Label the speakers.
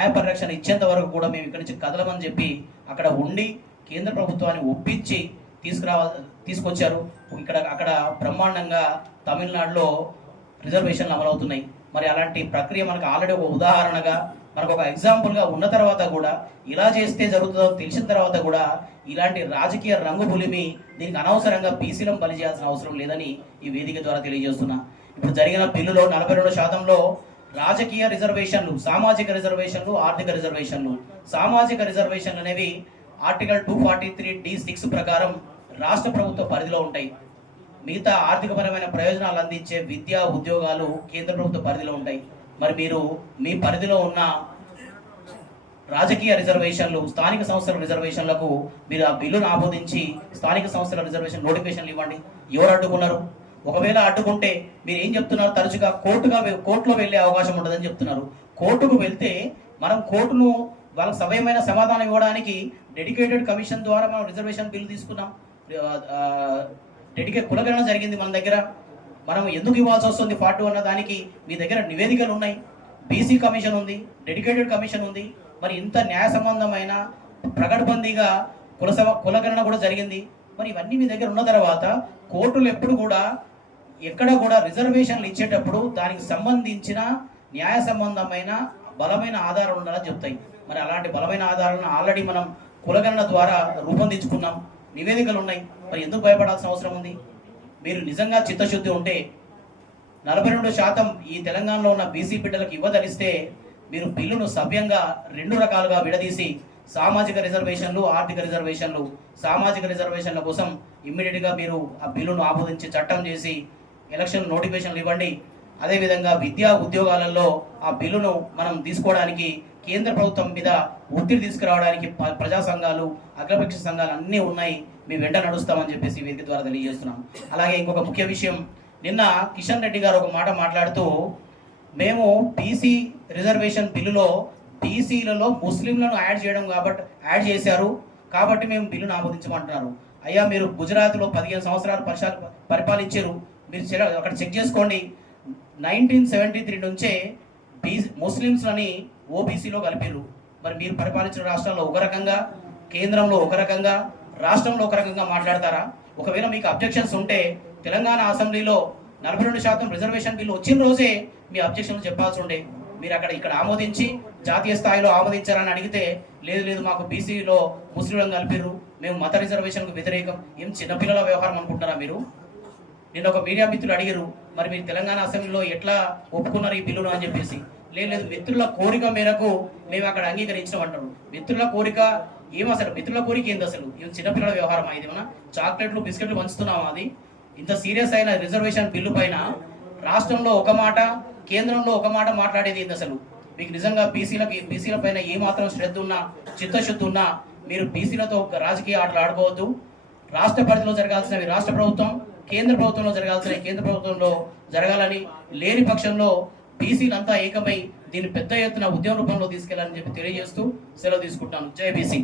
Speaker 1: న్యాయ పరిరక్షణ ఇచ్చేంత వరకు కూడా మేము ఇక్కడి నుంచి కదలమని చెప్పి అక్కడ ఉండి కేంద్ర ప్రభుత్వాన్ని ఒప్పించి తీసుకురావ తీసుకొచ్చారు. ఇక్కడ అక్కడ బ్రహ్మాండంగా తమిళనాడులో రిజర్వేషన్లు అమలవుతున్నాయి. మరి అలాంటి ప్రక్రియ మనకు ఆల్రెడీ ఒక ఉదాహరణగా మనకు ఒక ఎగ్జాంపుల్గా ఉన్న తర్వాత కూడా ఇలా చేస్తే జరుగుతుందో తెలిసిన తర్వాత కూడా ఇలాంటి రాజకీయ రంగు పులిమి దీనికి అనవసరంగా బీసీలను బలి చేయాల్సిన అవసరం లేదని ఈ వేదిక ద్వారా తెలియజేస్తున్నా. ఇప్పుడు జరిగిన బిల్లులో నలభై రెండు శాతంలో రాజకీయ రిజర్వేషన్లు సామాజిక రిజర్వేషన్లు ఆర్థిక రిజర్వేషన్లు. సామాజిక రిజర్వేషన్లు అనేవి article two forty three D six ప్రకారం రాష్ట్ర ప్రభుత్వ పరిధిలో ఉంటాయి. మిగతా ఆర్థికపరమైన ప్రయోజనాలు అందించే విద్యా ఉద్యోగాలు కేంద్ర ప్రభుత్వ పరిధిలో ఉంటాయి. మరి మీరు మీ పరిధిలో ఉన్న రాజకీయ రిజర్వేషన్లు స్థానిక సంస్థల రిజర్వేషన్లకు మీరు ఆ బిల్లును ఆమోదించి స్థానిక సంస్థల రిజర్వేషన్ నోటిఫికేషన్లు ఇవ్వండి. ఎవరు అడ్డుకున్నారు? ఒకవేళ అడ్డుకుంటే మీరు ఏం చెప్తున్నారు? తరచుగా కోర్టుగా కోర్టులో వెళ్ళే అవకాశం ఉండదని చెప్తున్నారు. కోర్టుకు వెళ్తే మనం కోర్టును వాళ్ళకి సవ్యమైన సమాధానం ఇవ్వడానికి డెడికేటెడ్ కమిషన్ ద్వారా మనం రిజర్వేషన్ బిల్లు తీసుకున్నాం. డెడికేట్ కులగణన జరిగింది మన దగ్గర. మనం ఎందుకు ఇవ్వాల్సి వస్తుంది ఫార్టీ అన్న దానికి మీ దగ్గర నివేదికలు ఉన్నాయి. బీసీ కమిషన్ ఉంది డెడికేటెడ్ కమిషన్ ఉంది. మరి ఇంత న్యాయ సంబంధమైన ప్రగటబందీగా కుల కులగణన కూడా జరిగింది. మరి ఇవన్నీ మీ దగ్గర ఉన్న తర్వాత కోర్టులు ఎప్పుడు కూడా ఎక్కడ కూడా రిజర్వేషన్లు ఇచ్చేటప్పుడు దానికి సంబంధించిన న్యాయ సంబంధమైన బలమైన ఆధారాలు ఉండాలని చెప్తాయి. మరి అలాంటి బలమైన ఆధారాలను ఆల్రెడీ మనం కులగణన ద్వారా రూపొందించుకున్నాం. నివేదికలు ఉన్నాయి. మరి ఎందుకు భయపడాల్సిన అవసరం ఉంది? మీరు నిజంగా చిత్తశుద్ధి ఉంటే నలభై రెండు శాతం ఈ తెలంగాణలో ఉన్న బీసీ బిడ్డలకు ఇవ్వదలిస్తే మీరు బిల్లును సవ్యంగా రెండు రకాలుగా విడదీసి సామాజిక రిజర్వేషన్లు ఆర్థిక రిజర్వేషన్లు సామాజిక రిజర్వేషన్ల కోసం ఇమ్మీడియట్గా మీరు ఆ బిల్లును ఆమోదించి చట్టం చేసి ఎలక్షన్ నోటిఫికేషన్లు ఇవ్వండి. అదేవిధంగా విద్యా ఉద్యోగాలలో ఆ బిల్లును మనం తీసుకోవడానికి కేంద్ర ప్రభుత్వం మీద ఒత్తిడి తీసుకురావడానికి ప్రజా సంఘాలు అగ్రపక్ష సంఘాలు అన్నీ ఉన్నాయి. మేము వెంట నడుస్తామని చెప్పేసి వేదిక ద్వారా తెలియజేస్తున్నాం. అలాగే ఇంకొక ముఖ్య విషయం. నిన్న కిషన్ రెడ్డి గారు ఒక మాట మాట్లాడుతూ మేము బీసీ రిజర్వేషన్ బిల్లులో బీసీలలో ముస్లింలను యాడ్ చేయడం కాబట్టి యాడ్ చేశారు. కాబట్టి మేము బిల్లును ఆమోదించమంటున్నారు. అయ్యా మీరు గుజరాత్లో పదిహేను సంవత్సరాలు పరిశా పరిపాలించారు. మీరు అక్కడ చెక్ చేసుకోండి. నైన్టీన్ సెవెంటీ త్రీ నుంచే బీ ముస్లిమ్స్లని ఓబీసీలో కలిపారు. మరి మీరు పరిపాలించిన రాష్ట్రాల్లో ఒక రకంగా కేంద్రంలో ఒక రకంగా రాష్ట్రంలో ఒక రకంగా మాట్లాడతారా? ఒకవేళ మీకు అబ్జెక్షన్స్ ఉంటే తెలంగాణ అసెంబ్లీలో నలభై రెండు శాతం రిజర్వేషన్ బిల్లు వచ్చిన రోజే మీ అబ్జెక్షన్లు చెప్పాల్సి ఉండే. మీరు అక్కడ ఇక్కడ ఆమోదించి జాతీయ స్థాయిలో ఆమోదించారని అడిగితే లేదు లేదు మాకు బీసీలో ముస్లింలను కలిపిర్రు మేము మత రిజర్వేషన్కు వ్యతిరేకం. ఏం చిన్నపిల్లల వ్యవహారం అనుకుంటున్నారా మీరు? నిన్న ఒక మీడియా మిత్రులు అడిగారు మరి మీరు తెలంగాణ అసెంబ్లీలో ఎట్లా ఒప్పుకున్నారు ఈ బిల్లును? అని చెప్పేసి. లేదు లేదు మిత్రుల కోరిక మేరకు మేము అక్కడ అంగీకరించడం అంటాడు మిత్రుల కోరిక ఏం అసలు? మిత్రుల కోరిక ఏంది అసలు? ఇది చిన్నపిల్లల వ్యవహారం ఇది ఏమన్నా చాక్లెట్లు బిస్కెట్లు పంచుతున్నామా అది? ఇంత సీరియస్ అయిన రిజర్వేషన్ బిల్లు పైన రాష్ట్రంలో ఒక మాట కేంద్రంలో ఒక మాట మాట్లాడేది ఏంది అసలు? మీకు నిజంగా బీసీలకి బీసీల పైన ఏ మాత్రం శ్రద్ధ ఉన్నా చిత్తశుద్ధి ఉన్నా మీరు బీసీలతో రాజకీయ ఆటలు ఆడుకోవద్దు? రాష్ట్ర పరిధిలో జరగాల్సినవి రాష్ట్ర ప్రభుత్వం కేంద్ర ప్రభుత్వంలో జరగాల్సిన కేంద్ర ప్రభుత్వంలో జరగాలని లేని పక్షంలో బీసీలంతా ఏకమై దీన్ని పెద్ద ఎత్తున ఉద్యమ రూపంలో తీసుకెళ్ళాలని చెప్పి తెలియజేస్తూ సెలవు తీసుకుంటాను జై బీసీ.